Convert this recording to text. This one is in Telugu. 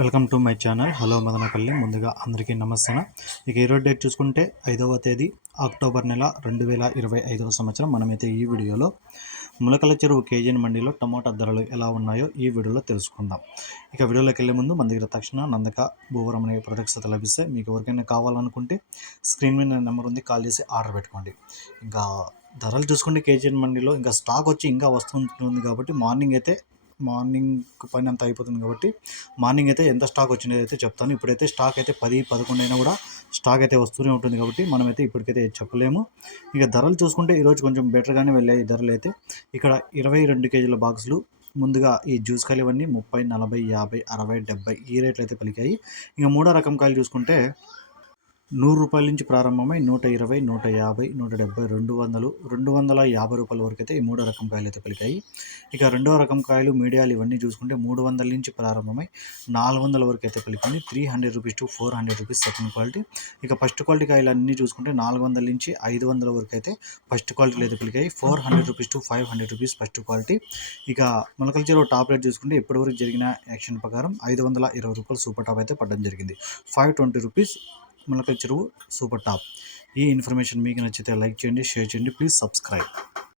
Welcome to my channel. Hello Madanapalle. ముందుగా అందరికీ నమస్తే ఇక ఈరోజు డేట్ చూసుకుంటే ఐదవ తేదీ అక్టోబర్ నెల రెండు వేల ఇరవై ఐదవ సంవత్సరం. మనమైతే ఈ వీడియోలో ములకల చెరువు కేజీఎన్ మండీలో టమోటా ధరలు ఎలా ఉన్నాయో ఈ వీడియోలో తెలుసుకుందాం. ఇక వీడియోలోకి వెళ్ళే ముందు మన దగ్గర తక్షణ నందక భూవరం అనే ప్రొడక్ట్స్ లభిస్తాయి మీకు ఎవరికైనా కావాలనుకుంటే స్క్రీన్ మీద నెంబర్ ఉంది కాల్ చేసి ఆర్డర్ పెట్టుకోండి. ఇంకా ధరలు చూసుకుంటే కేజీఎన్ మండీలో ఇంకా స్టాక్ వచ్చి ఇంకా వస్తుంది కాబట్టి మార్నింగ్ అయితే మార్నింగ్ పని అంతా అయిపోతుంది కాబట్టి మార్నింగ్ అయితే ఎంత స్టాక్ వచ్చినది అయితే చెప్తాను. ఇప్పుడైతే స్టాక్ అయితే పది పదకొండు అయినా కూడా స్టాక్ అయితే వస్తూనే ఉంటుంది కాబట్టి మనమైతే ఇప్పటికైతే చెప్పలేము. ఇక ధరలు చూసుకుంటే ఈరోజు కొంచెం బెటర్గానే వెళ్ళాయి ధరలు అయితే. ఇక్కడ ఇరవై రెండు కేజీల బాక్సులు ముందుగా ఈ జ్యూస్ కాయలు ఇవన్నీ ముప్పై నలభై యాభై అరవై డెబ్బై ఈ రేట్లు అయితే పలికాయి. ఇంకా మూడో రకం కాయలు చూసుకుంటే నూరు రూపాయల నుంచి ప్రారంభమై నూట ఇరవై నూట యాభై నూట డెబ్బై రెండు వందలు రెండు వందల యాభై రూపాయల వరకు అయితే ఈ మూడో రకం కాయలు అయితే పలికాయి. ఇక రెండో రకం కాయలు మీడియాలు ఇవన్నీ చూసుకుంటే మూడు వందల నుంచి ప్రారంభమై నాలుగు వందల వరకు అయితే పలికింది. Three hundred rupees to four hundred rupees second quality. ఇక ఫస్ట్ క్వాలిటీ కాయలు అన్నీ చూసుకుంటే నాలుగు వందల నుంచి ఐదు వందల వరకు అయితే ఫస్ట్ క్వాలిటీలు అయితే పలికాయి. Four hundred rupees to five hundred rupees first quality. ఇక మొలకల చెరువు టాప్ రేట్ చూసుకుంటే ఇప్పటివరకు జరిగిన యాక్షన్ ప్రకారం ఐదు వందల ఇరవై రూపాయలు సూపర్ టాప్ అయితే పడడం జరిగింది. ఫైవ్ ట్వంటీ రూపీస్ మొలకల చెరువు సూపర్ టాప్. ఈ ఇన్ఫర్మేషన్ మీకు నచ్చితే లైక్ చేయండి షేర్ చేయండి. Please subscribe.